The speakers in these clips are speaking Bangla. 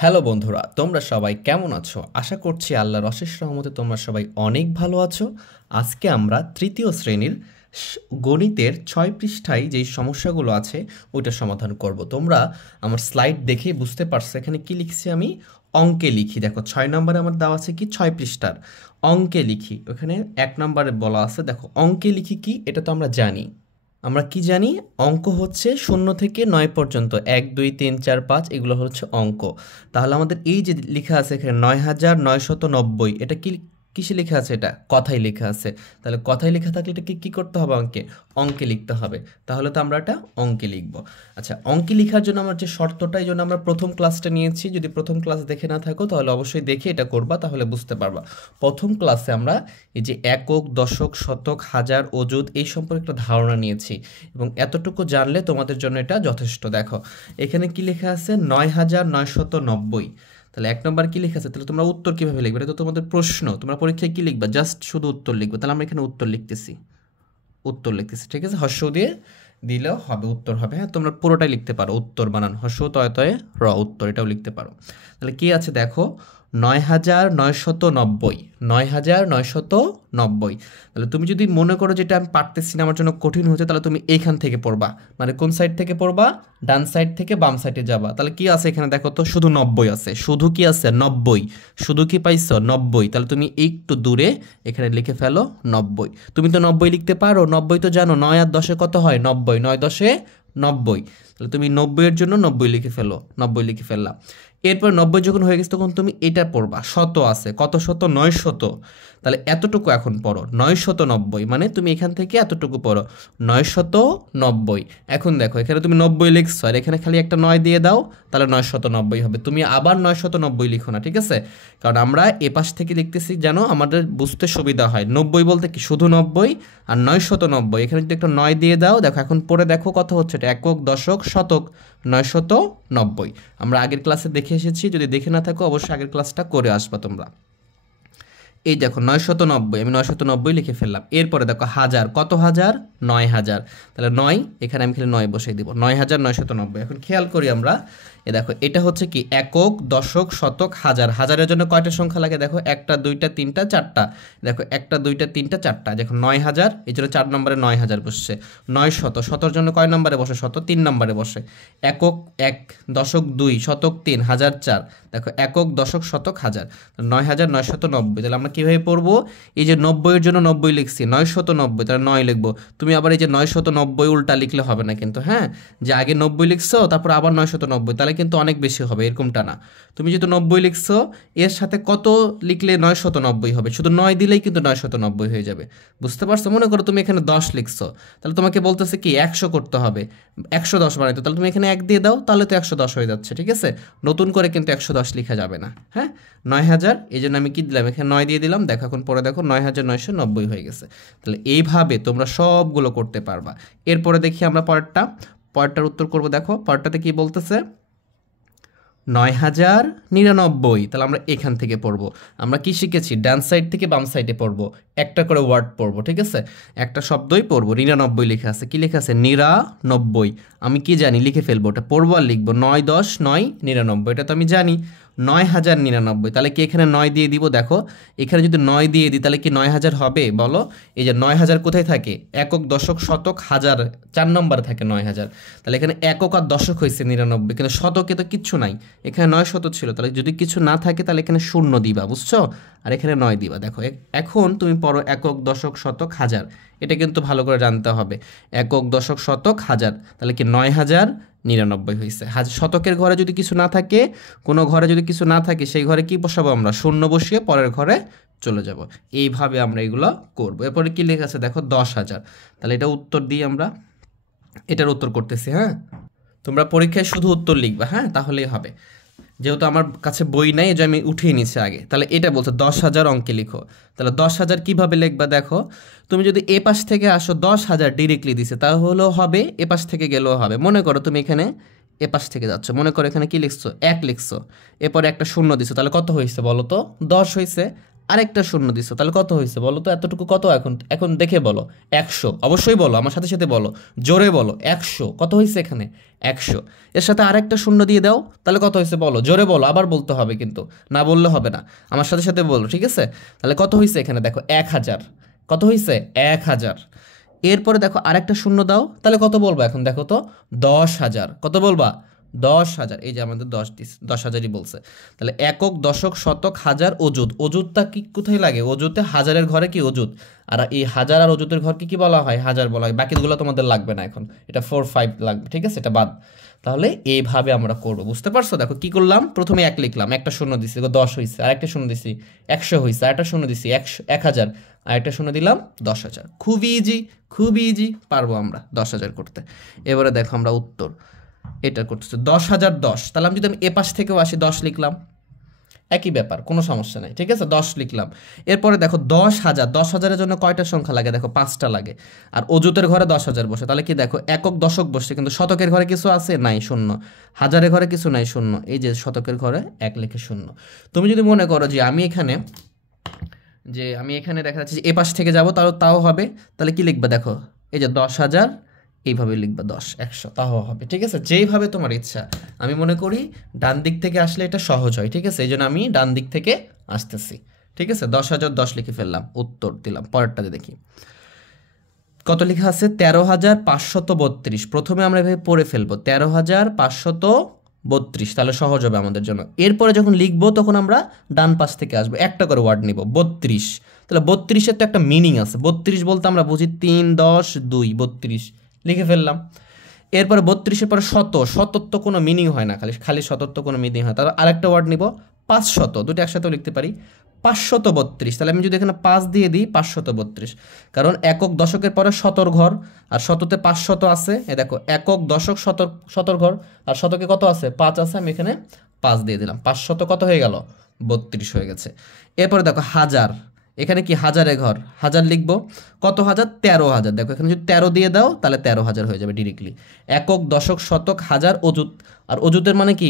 হ্যালো বন্ধুরা, তোমরা সবাই কেমন আছো? আশা করছি আল্লাহর অশেষ রহমতে তোমরা সবাই অনেক ভালো আছো। আজকে আমরা তৃতীয় শ্রেণীর গণিতের ৬ পৃষ্ঠায় যেই সমস্যাগুলো আছে ওইটা সমাধান করব। তোমরা আমার স্লাইড দেখেই বুঝতে পারছো এখানে কি লিখছি আমি। অঙ্কে লিখি, দেখো ৬ নম্বরে আমার দেওয়া আছে কি ৬ পৃষ্ঠার অঙ্কে লিখি। ওখানে ১ নম্বরে বলা আছে, দেখো অঙ্কে লিখি কি, এটা তো আমরা জানি। আমরা কি জানি? অঙ্ক হচ্ছে ০ থেকে ৯ পর্যন্ত, ১ ২ ৩ ৪ ৫ এগুলো হচ্ছে অঙ্ক। তাহলে আমাদের এই যে লেখা আছে এখানে ৯,৯৯০, এটা কি কিসে লেখা আছে? এটা কথায় লেখা আছে। তাহলে কথায় লেখা থাকলে এটাকে কি করতে হবে? অঙ্কে লিখতে হবে। তাহলে তো আমরা এটা অঙ্কে লিখব। আচ্ছা, অঙ্কে লেখার জন্য আমার যে শর্তটা, এই জন্য আমরা প্রথম ক্লাসটা নিয়েছি। যদি প্রথম ক্লাস দেখে না থাকো তাহলে অবশ্যই দেখে এটা করবা, তাহলে বুঝতে পারবা। প্রথম ক্লাসে আমরা এই যে একক, দশক, শতক, হাজার, অযুত এই সম্পর্কে একটা ধারণা নিয়েছি এবং এতটুকু জানলে তোমাদের জন্য এটা যথেষ্ট। দেখো এখানে কি লেখা আছে? ৯,৯৯০। তাহলে ১ নম্বর কি লেখা আছে? তাহলে তোমরা উত্তর কিভাবে লিখবে? এটা তো তোমাদের প্রশ্ন, তোমরা পরীক্ষায় কি লিখবা? জাস্ট শুধু উত্তর লিখবে। তাহলে আমরা এখানে উত্তর লিখতেছি, ঠিক আছে? হর্ষ দিয়ে দিলেও হবে, উত্তর হবে। হ্যাঁ, তোমরা পুরোটাই লিখতে পারো, উত্তর বানান হর্ষ তয়ে তয়ে র, উত্তর, এটাও লিখতে পারো। তাহলে কি আছে দেখো, ৯,৯৯০, ৯,৯৯০। তাহলে তুমি যদি মনে করো যেটা আমি পারতেছি না, আমার জন্য কঠিন হচ্ছে, তাহলে তুমি এইখান থেকে পড়বা। মানে কোন সাইড থেকে পড়বা? ডান সাইড থেকে বাম সাইডে যাবা। তাহলে কি আছে এখানে দেখো তো, শুধু ৯০ আছে। শুধু কি আছে? ৯০। শুধু কি পাইছো? ৯০। তাহলে তুমি একটু দূরে এখানে লিখে ফেলো ৯০। তুমি তো ৯০ লিখতে পারো, ৯০ তো জানো। ৯ আর ১০-এ কত হয়? ৯০। ৯ ১০-এ ৯০। তাহলে তুমি ৯০ এর জন্য ৯০ লিখে ফেলো, ৯০ লিখে ফেললাম। এরপর ৯০ যখন হয়ে গেছে তখন তুমি এটা পড়বা। শত আছে, কত শত? ৯০০। তাহলে এতটুকু এখন পড়ো, ৯৯০, মানে তুমি এখান থেকে এতটুকু পড়ো, ৯৯০। এখন দেখো এখানে তুমি ৯০ লিখছো আর এখানে খালি একটা ৯ দিয়ে দাও, তাহলে ৯৯০ হবে। তুমি আবার ৯৯০ লিখো না, ঠিক আছে? কারণ আমরা এ পাশ থেকে লিখতেছি যেন আমাদের বুঝতে সুবিধা হয়। ৯০ বলতে কি শুধু ৯০ আর ৯৯০। এখানে যদি একটা ৯ দিয়ে দাও, দেখো এখন পড়ে দেখো কত হচ্ছে এটা, একক, দশক, শতক। ৯৯০ আমরা আগের ক্লাসে দেখে এসেছি। যদি দেখে না থাকো অবশ্যই আগের ক্লাসটা করে আসবা তোমরা। এই দেখো ৯৯০, আমি ৯৯০ লিখে ফেললাম। এরপরে দেখো হাজার, কত হাজার? ৯,০০০। তাহলে ৯, এখানে আমি খালি ৯ বসিয়ে দিব, ৯,৯৯০। এখন খেয়াল করি আমরা, এ দেখো এটা হচ্ছে কি একক, দশক, শতক, হাজার। হাজারের জন্য কয়টা সংখ্যা লাগে? দেখো ১টা ২টা ৩টা ৪টা। দেখো ১টা ২টা ৩টা ৪টা। দেখো ৯,০০০, এই জন্য ৪ নম্বরে ৯,০০০ বসছে। ৯শত, শতর জন্য কয় নম্বরে বসে? শত ৩ নম্বরে বসে। একক ১, দশক ২, শতক ৩, হাজার ৪। দেখো একক, দশক, শতক, হাজার। ৯,৯৯০। তাহলে আমরা কীভাবে পড়বো? এই যে ৯০ এর জন্য ৯০ লিখছি, ৯৯০, তাহলে ৯ লিখবো। তুমি আবার এই যে ৯৯০ উল্টা লিখলে হবে না কিন্তু, হ্যাঁ? যে আগে ৯০ লিখছো তারপর আবার ৯৯০, তাহলে কিন্তু অনেক বেশি হবে, এরকমটা না। তুমি যেহেতু ৯০ লিখছো, এর সাথে কত লিখলে ৯৯০ হবে? শুধু ৯ দিলেই কিন্তু ৯৯০ হয়ে যাবে। বুঝতে পারছো? মনে করো তুমি এখানে ১০ লিখছো, তাহলে তোমাকে বলতেছে কি ১০০ করতে হবে, ১১০ বানাইতে। তাহলে তুমি এখানে ১ দিয়ে দাও, তাহলে তো ১১০ হয়ে যাচ্ছে, ঠিক আছে? নতুন করে কিন্তু ১১০ লিখা যাবে না, হ্যাঁ? ৯,০০০, এই জন্য আমি কি দিলাম? এখানে ৯ দিয়ে দিলাম। দেখো এখন পরে দেখো ৯,৯৯০ হয়ে গেছে। তাহলে এইভাবে তোমরা সবগুলো করতে পারবা। এরপরে দেখি আমরা পরেরটার উত্তর করব। দেখো পরেরটাতে কি বলতেছে? ৯,০৯৯। তাহলে আমরা এখান থেকে পড়বো। আমরা কি শিখেছি? ডান সাইড থেকে বাম সাইডে পড়বো, একটা করে ওয়ার্ড পড়বো, ঠিক আছে? একটা শব্দই পড়বো। ৯৯ লেখা আছে, কি লেখা আছে? ৯৯। আমি কি জানি? লিখে ফেলবো, ওটা পড়বো আর লিখবো। ৯ ১০ ৯ ৯৯, এটা তো আমি জানি। ৯,০৯৯। তাহলে কি এখানে ৯ দিয়ে দিব? দেখো এখানে যদি 9 দিয়ে দিই তাহলে কি ৯,০০০ হবে? বলো। এই যে ৯,০০০ কোথায় থাকে? একক, দশক, শতক, হাজার, ৪ নম্বরে থাকে ৯,০০০। তাহলে এখানে একক আর দশক হয়েছে ৯৯, কিন্তু শতকে তো কিচ্ছু নাই। এখানে ৯শত ছিল, তাহলে যদি কিছু না থাকে তাহলে এখানে ০ দিবা, বুঝছো? আর এখানে 9 দিবা। দেখো এখন তুমি পড়ো একক, দশক, শতক, হাজার। এটা কিন্তু ভালো করে জানতে হবে। একক, দশক, শতক, হাজার। তাহলে কি ৯,০৯৯ হয়েছে। শতকের ঘরে যদি কিছু না থাকে, কোনো ঘরে যদি কিছু না থাকে, সেই ঘরে কি বসাবো আমরা? ০ বসিয়ে পরের ঘরে চলে যাব। এইভাবে আমরা এগুলো করবো। এরপরে কি লেখা আছে? দেখো ১০,০০০। তাহলে এটা উত্তর দিই আমরা। এটার উত্তর করতেছি, হ্যাঁ? তোমরা পরীক্ষায় শুধু উত্তর লিখবা, হ্যাঁ? তাহলেই হবে। যেহেতু আমার কাছে বই নাই, যে আমি উঠিয়ে নিচ্ছি আগে। তাহলে এটা বলছে ১০,০০০ অঙ্কে লিখো। তাহলে ১০,০০০ কীভাবে লিখবা? দেখো তুমি যদি এ পাশ থেকে আসো, ১০,০০০ ডিরেক্টলি দিছে, তাহলেও হবে, এ পাশ থেকে গেলেও হবে। মনে করো তুমি এখানে এ পাশ থেকে যাচ্ছ, মনে করো এখানে কি লিখছো? ১ লিখছো, এরপরে একটা ০ দিছো, তাহলে কত হয়েছে বলো তো? ১০ হয়েছে। আরেকটা শূন্য দিছো, তাহলে কত হয়েছে বলো তো? এতটুকু কত? এখন এখন দেখে বলো। 100, অবশ্যই বলো, আমার সাথে সাথে বলো, জোরে বলো। 100 কত হয়েছে এখানে? 100। এর সাথে আরেকটা শূন্য দিয়ে দাও, তাহলে কত হয়েছে বলো, জোরে বলো, আবার বলতে হবে কিন্তু, না বললে হবে না, আমার সাথে সাথে বলো, ঠিক আছে? তাহলে কত হয়েছে এখানে দেখো? 1000। কত হয়েছে? 1000। এরপরে দেখো আরেকটা শূন্য দাও, তাহলে কত বলবো এখন দেখো তো? 10,000। কত বলবা? 10,000। এই যে আমাদের 10,000ই বলছে। তাহলে একক, দশক, শতক, হাজার, অযুত। অযুতটা কি কোথায় লাগে? অযুতে হাজারের ঘরে কি অযুত, আর এই হাজার আর অযুতের ঘরকে কি বলা হয়? হাজার বলা হয়। বাকিগুলো তোমাদের লাগবে না এখন, এটা 4 5 লাগবে, ঠিক আছে? এটা বাদ। তাহলে এইভাবে আমরা করবো, বুঝতে পারছো? দেখো কি করলাম, প্রথমে 1 লিখলাম, একটা শূন্য দিছি, 10 হয়েছে, আরেকটা শূন্য দিছি 100 হয়েছে, আরেকটা শূন্য দিছি 1000, আরেকটা শূন্য দিলাম 10,000। খুবই ইজি, খুবই ইজি, পারবো আমরা 10,000 করতে। এবারে দেখো আমরা উত্তর এটা করতেছি 10,010। তাহলে আমি যদি আমি এ পাশ থেকেও আসি, 10 লিখলাম, একই ব্যাপার, কোনো সমস্যা নাই, ঠিক আছে? 10 লিখলাম। এরপরে দেখো 10,000, 10,000-এর জন্য কয়টা সংখ্যা লাগে? দেখো 5টা লাগে। আর অযুতের ঘরে 10,000 বসে, তাহলে কি দেখো একক, দশক বসছে, কিন্তু শতকের ঘরে কিছু আছে? নাই, শূন্য। হাজারের ঘরে কিছু নাই, শূন্য। এই যে শতকের ঘরে 1 লিখে শূন্য। তুমি যদি মনে করো যে আমি এখানে দেখা যাচ্ছে যে এ পাশ থেকে যাবো, তাও হবে, তাহলে কি লিখবে দেখো? এই যে 10,000, এইভাবে লিখবা 10, 100, তাও হবে, ঠিক আছে? যেইভাবে তোমার ইচ্ছা। আমি মনে করি ডান দিক থেকে আসলে এটা সহজ হয়, ঠিক আছে? এই জন্য আমি ডান দিক থেকে আসতেছি, ঠিক আছে? 10,010 লিখে ফেললাম, উত্তর দিলাম। পরেরটাতে দেখি কত লেখা আছে? 13,532। প্রথমে আমরা এভাবে পড়ে ফেলবো 13,532, তাহলে সহজ হবে আমাদের জন্য। এরপরে যখন লিখবো তখন আমরা ডান পাশ থেকে আসবো, একটা করে ওয়ার্ড নিব। 32, তাহলে 32-এর তো একটা মিনিং আছে। 32 বলতে আমরা বুঝি 3 10 2, 32 লিখে ফেললাম। এরপরে 32-এর পরে শতর তো কোনো মিনিং হয় না, খালি শতর তো কোনো মিনিং হয়। তাহলে আরেকটা ওয়ার্ড নিব 500, দুটো একসাথেও লিখতে পারি 532। তাহলে আমি যদি এখানে 5 দিয়ে দিই 532, কারণ একক, দশকের পরে শতর ঘর, আর শততে 500 আছে। এ দেখো একক, দশক, শতর ঘর, আর শতকে কত আছে? 5 আছে। আমি এখানে 5 দিয়ে দিলাম, 500 কত হয়ে গেল? 32 হয়ে গেছে। এরপরে দেখো হাজার, এখানে কি হাজারে ঘর, হাজার লিখবো। কত হাজার? 13,000। দেখো এখানে যদি 13 দিয়ে দাও তাহলে 13,000 হয়ে যাবে ডিরেক্টলি। একক, দশক, শতক, হাজার, অযুত। আর অযুতের মানে কি?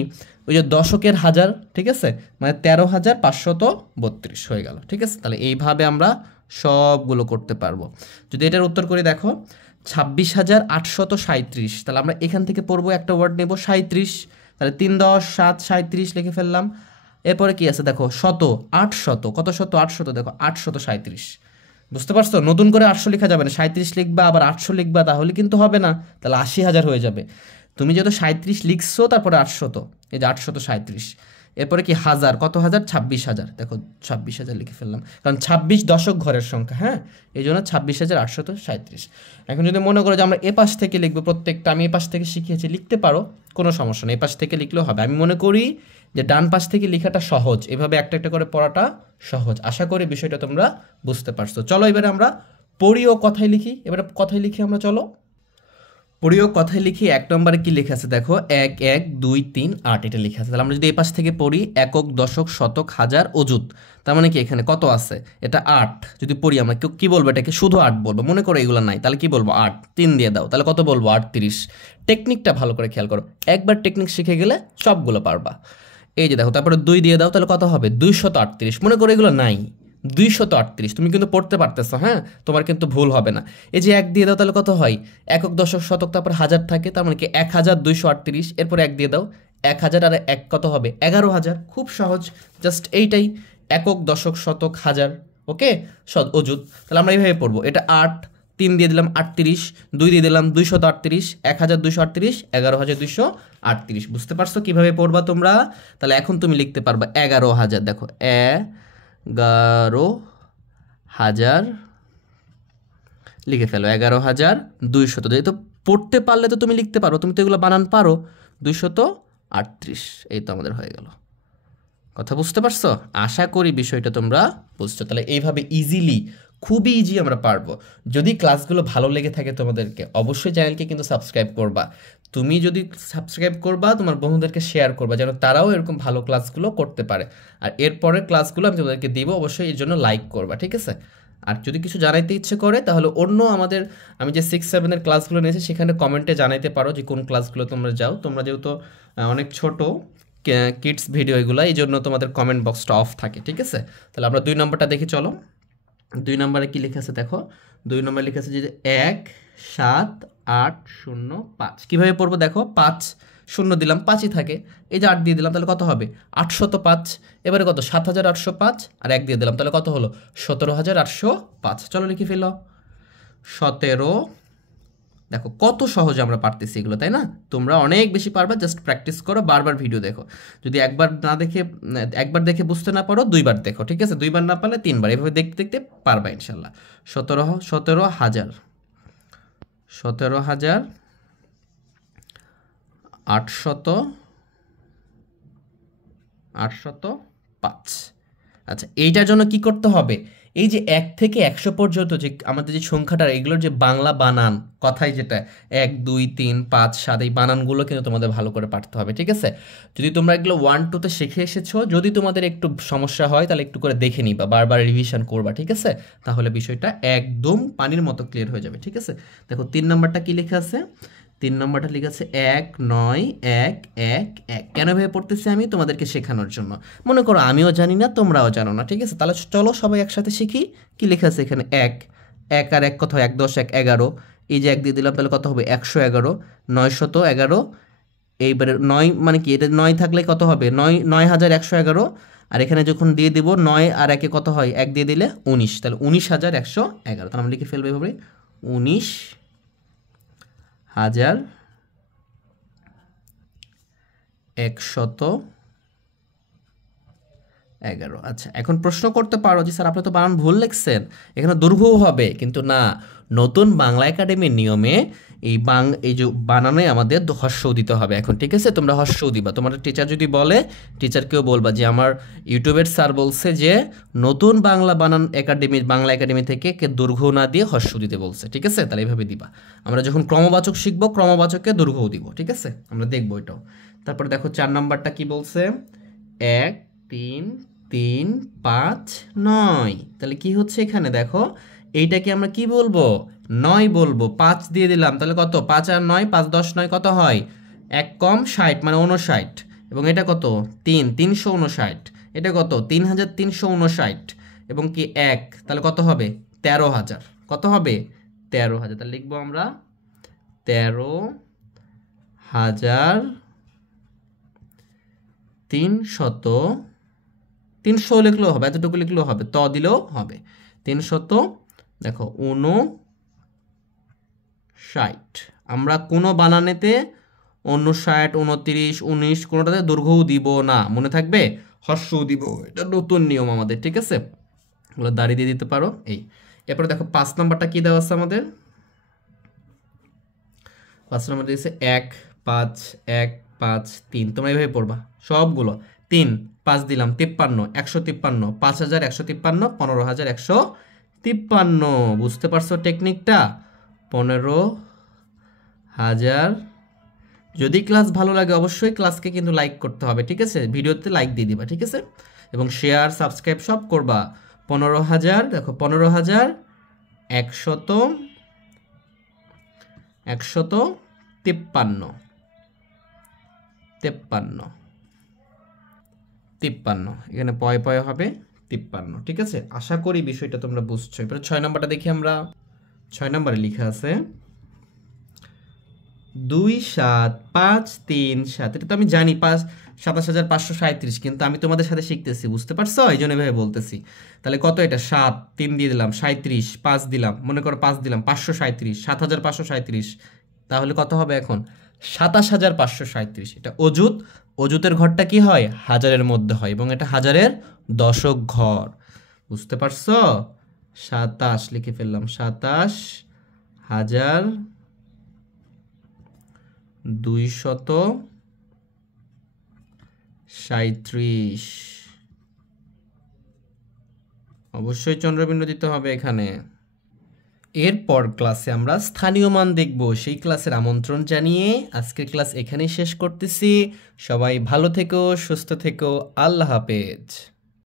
ওই যে দশকের হাজার, ঠিক আছে? মানে 13,532 হয়ে গেল, ঠিক আছে? তাহলে এইভাবে আমরা সবগুলো করতে পারবো। যদি এটার উত্তর করি দেখো 26,837। তাহলে আমরা এখান থেকে পড়বো, একটা ওয়ার্ড নেব 37। তাহলে 3 10 7, 37 লিখে ফেললাম। এরপরে কি আছে দেখো? 800। কত শত? 800। দেখো 837। বুঝতে পারছো? নতুন করে 800 লেখা যাবে না, 37 লিখবা আবার 800 লিখবা, তাহলে কিন্তু হবে না, তাহলে 80,000 হয়ে যাবে। তুমি যেহেতু 37 লিখছো, তারপরে 800, এই যে 837। এরপরে কি হাজার? কত হাজার? 26,000। দেখো 26,000 লিখে ফেললাম, কারণ 26 দশক ঘরের সংখ্যা, হ্যাঁ, এই জন্য 26,837। এখন যদি মনে করো যে আমরা এ পাশ থেকে লিখবো প্রত্যেকটা, আমি এ পাশ থেকে শিখিয়েছি, লিখতে পারো, কোনো সমস্যা নেই, এ পাশ থেকে লিখলেও হবে। আমি মনে করি যে ডান পাশ থেকে লেখাটা সহজ, এভাবে একটা একটা করে পড়াটা সহজ। আশা করি বিষয়টা তোমরা বুঝতে পারছো। চলো এবারে আমরা পড়ি ও কথায় লিখি। এবারে কথায় লিখি আমরা, চলো পড়ি ও কথায় লিখি। 1 নম্বরে কি লেখা আছে দেখো? 1 1 2 3 8, এটা লেখা আছে। তাহলে আমরা যদি এই পাশ থেকে পড়ি, একক, দশক, শতক, হাজার, অযুত, তার মানে কি এখানে কত আছে? এটা 8। যদি পড়ি আমরা কি বলবো? এটাকে শুধু 8 বলবো। মনে করো এগুলো নাই, তাহলে কি বলবো? 8, 3 দিয়ে দাও, তাহলে কত বলবো? 38। টেকনিকটা ভালো করে খেয়াল করো, একবার টেকনিক শিখে গেলে সবগুলো পারবা। এই যে দেখো, তারপরে 2 দিয়ে দাও, তাহলে কত হবে? 238। মনে করো এগুলো নাই, 238। তুমি কিন্তু পড়তে পারতেছো, হ্যাঁ, তোমার কিন্তু ভুল হবে না। এই যে 1 দিয়ে দাও, তাহলে কত হয়? একক, দশক, শতক, তারপর হাজার থাকে, তার মানে কি 1,238। এরপর 1 দিয়ে দাও, 1,000 আর 1 কত হবে? 11,000। খুব সহজ, জাস্ট এইটাই। একক, দশক, শতক, হাজার, ওকে, অযুত। তাহলে আমরা এইভাবে পড়বো। এটা 8, 3 দিয়ে দিলাম 38, 2 দিয়ে দিলাম 238, 1,238, 11,238। বুঝতে পারছো কিভাবে পড়বা তোমরা? তাহলে এখন তুমি লিখতে পারবা 11,000। দেখো 11,000 লিখে ফেলো, 11,200। যেহেতু পড়তে পারলে তো তুমি লিখতে পারো, তুমি তো এগুলো বানান পারো। 238, এই তো আমাদের হয়ে গেল। কথা বুঝতে পারছো? আশা করি বিষয়টা তোমরা বুঝছো। তাহলে এইভাবে ইজিলি, খুবই ইজি আমরা পারবো। যদি ক্লাসগুলো ভালো লেগে থাকে তোমাদেরকে, অবশ্যই চ্যানেলকে কিন্তু সাবস্ক্রাইব করবা। তুমি যদি সাবস্ক্রাইব করবা, তোমার বন্ধুদেরকে শেয়ার করবা, যেন তারাও এরকম ভালো ক্লাসগুলো করতে পারে। আর এরপরের ক্লাসগুলো আমি তোমাদেরকে দিব, অবশ্যই এর জন্য লাইক করবা, ঠিক আছে? আর যদি কিছু জানাইতে ইচ্ছে করে, তাহলে অন্য আমি যে 6 7-এর ক্লাসগুলো নিয়েছি, সেখানে কমেন্টে জানাইতে পারো যে কোন ক্লাসগুলো তোমরা যাও। তোমরা যেহেতু অনেক ছোট, কিডস ভিডিও এগুলো, এই জন্য তোমাদের কমেন্ট বক্সটা অফ থাকে, ঠিক আছে। তাহলে আমরা 2 নম্বরটা দেখি, চলো। 2 নম্বরে কি লেখা আছে দেখো, 2 নম্বরে লেখা আছে যে 1 7 8 0 5। কীভাবে পড়বো দেখো, 5 শূন্য দিলাম, 5ই থাকে, এই যে 8 দিয়ে দিলাম, তাহলে কত হবে 805। এবারে কত 7805 আর 1 দিয়ে দিলাম, তাহলে কত হলো 17805। চলো লিখে ফেলো 17। দেখো কত সহজে আমরা পারতেছি এগুলো, তাই না? তোমরা অনেক বেশি পারবা, জাস্ট প্র্যাকটিস করো, বারবার ভিডিও দেখো। যদি একবার দেখে বুঝতে না পারো 2বার দেখো, ঠিক আছে? 2বার না পারলে 3বার, এভাবে দেখতে দেখতে পারবা ইনশাল্লাহ। 17,000 805। আচ্ছা, এইটার জন্য কি করতে হবে, এই যে 1 থেকে 100 পর্যন্ত যে আমাদের যে সংখ্যাটা, এগুলোর যে বাংলা বানান, কথায় যেটা 1 2 3 5 7, এই বানানগুলো কিন্তু তোমাদের ভালো করে পারতে হবে, ঠিক আছে? যদি তোমরা এগুলো 1 2তে শিখে এসেছো, যদি তোমাদের একটু সমস্যা হয় তাহলে একটু করে দেখে নিবা, বারবার রিভিশন করবা, ঠিক আছে? তাহলে বিষয়টা একদম পানির মতো ক্লিয়ার হয়ে যাবে, ঠিক আছে? দেখো 3 নম্বরটা কি লেখা আছে, 3 নম্বরটা লেখা আছে 1 9 1 1 1। কেন ভেবে পড়তেছি আমি? তোমাদেরকে শেখানোর জন্য। মনে করো আমিও জানি না, তোমরাও জানো না, ঠিক আছে? তাহলে চলো সবাই একসাথে শিখি। কি লেখা আছে এখানে, 1 1 আর 1 কত হয়, 1 10 1 11। এই যে 1 দিয়ে দিলাম, তাহলে কত হবে 111, 911। এইবারে 9 মানে কি, এটা 9 থাকলে কত হবে 9111। আর এখানে যখন দিয়ে দিব 9 আর 1 কত হয়, 1 দিয়ে দিলে 19, তাহলে 19,111। তাহলে আমরা লিখে ফেলবো এভাবে 19,111। আচ্ছা, এখন প্রশ্ন করতে পারো যে স্যার আপনি তো বানান ভুল লিখছেন, এখানে দৈর্ঘ্যও হবে, কিন্তু না, নতুন বাংলা একাডেমির নিয়মে এই যে বানানে আমাদের হর্ষও দিতে হবে এখন, ঠিক আছে? তোমরা হর্ষও দিবা। তোমাদের টিচার যদি বলে, টিচারকেও বলবা যে আমার ইউটিউবের স্যার বলছে যে নতুন বাংলা বাংলা একাডেমি থেকে দৈর্ঘ্য না দিয়ে হর্ষ দিতে বলছে, ঠিক আছে? তাহলে এইভাবে দিবা। আমরা যখন ক্রমবাচক শিখবো, ক্রমবাচককে দৈর্ঘ্যও দিব, ঠিক আছে? আমরা দেখবো এটাও। তারপরে দেখো 4 নাম্বারটা কি বলছে, 1 3 3 5 9। তাহলে কি হচ্ছে এখানে দেখো, এইটাকে আমরা কি বলবো, 9 বলবো। 5 দিয়ে দিলাম, তাহলে কত 5 আর 9 5 10 9 কত হয়, 1 কম 60 মানে 59। এবং এটা কত 3 359। এটা কত 3359। এবং কি 1, তাহলে কত হবে 13,000। কত হবে 13,000। তাহলে লিখবো আমরা 13,300 লিখলেও হবে, এতটুকু লিখলেও হবে, দিলেও হবে। 300 দেখো 59। আমরা কোনো বানানেতে 59 29 19 কোনোটাতে দৈর্ঘ্যও দিব না, মনে থাকবে, হর্ষও দিব, এটা নতুন নিয়ম আমাদের, ঠিক আছে? ওগুলো দাঁড়িয়ে দিয়ে দিতে পারো। এরপরে দেখো 5 নাম্বারটা কি দেওয়া আছে আমাদের, 5 নাম্বার দিয়েছে 1 5 1 5 3। তোমরা এইভাবে পড়বা সবগুলো। 3 5 দিলাম 53 153, 5153, 15,153। বুঝতে পারছো টেকনিকটা? 15,000। যদি ক্লাস ভালো লাগে অবশ্যই ক্লাসকে কিন্তু লাইক করতে হবে, ঠিক আছে? ভিডিওতে লাইক দিয়ে দিবা, ঠিক আছে? এবং শেয়ার সাবস্ক্রাইব সব করবা। 15,000 দেখো 15,153। এখানে পয় পয় হবে 53, ঠিক আছে? আশা করি বিষয়টা তোমরা বুঝছো। এবার 6 নম্বরটা দেখি আমরা। 6 নম্বরে লেখা আছে 2 7 5 3 7। এটা তো আমি জানি 27,537, কিন্তু আমি তোমাদের সাথে শিখতেছি, বুঝতে পারছো? এই জন্য এভাবে বলতেছি। তাহলে কত এটা 7 3 দিয়ে দিলাম 37, 5 দিলাম, মনে করো 5 দিলাম 537, 7,537। তাহলে কত হবে এখন 27,537। এটা অজুতের ঘরটা কি হয়, হাজারের মধ্যে হয়, এবং এটা হাজারের দশক ঘর, বুঝতে পারছো? 27 লিখে ফেললাম, 27,237। অবশ্যই চন্দ্রবিন্দু দিতে হবে এখানে। এরপর ক্লাসে আমরা স্থানীয় মান দেখব, সেই ক্লাসের আমন্ত্রণ জানিয়ে আজকের ক্লাস এখানেই শেষ করতেছি। সবাই ভালো থেকো, সুস্থ থেকো, আল্লাহ হাফেজ।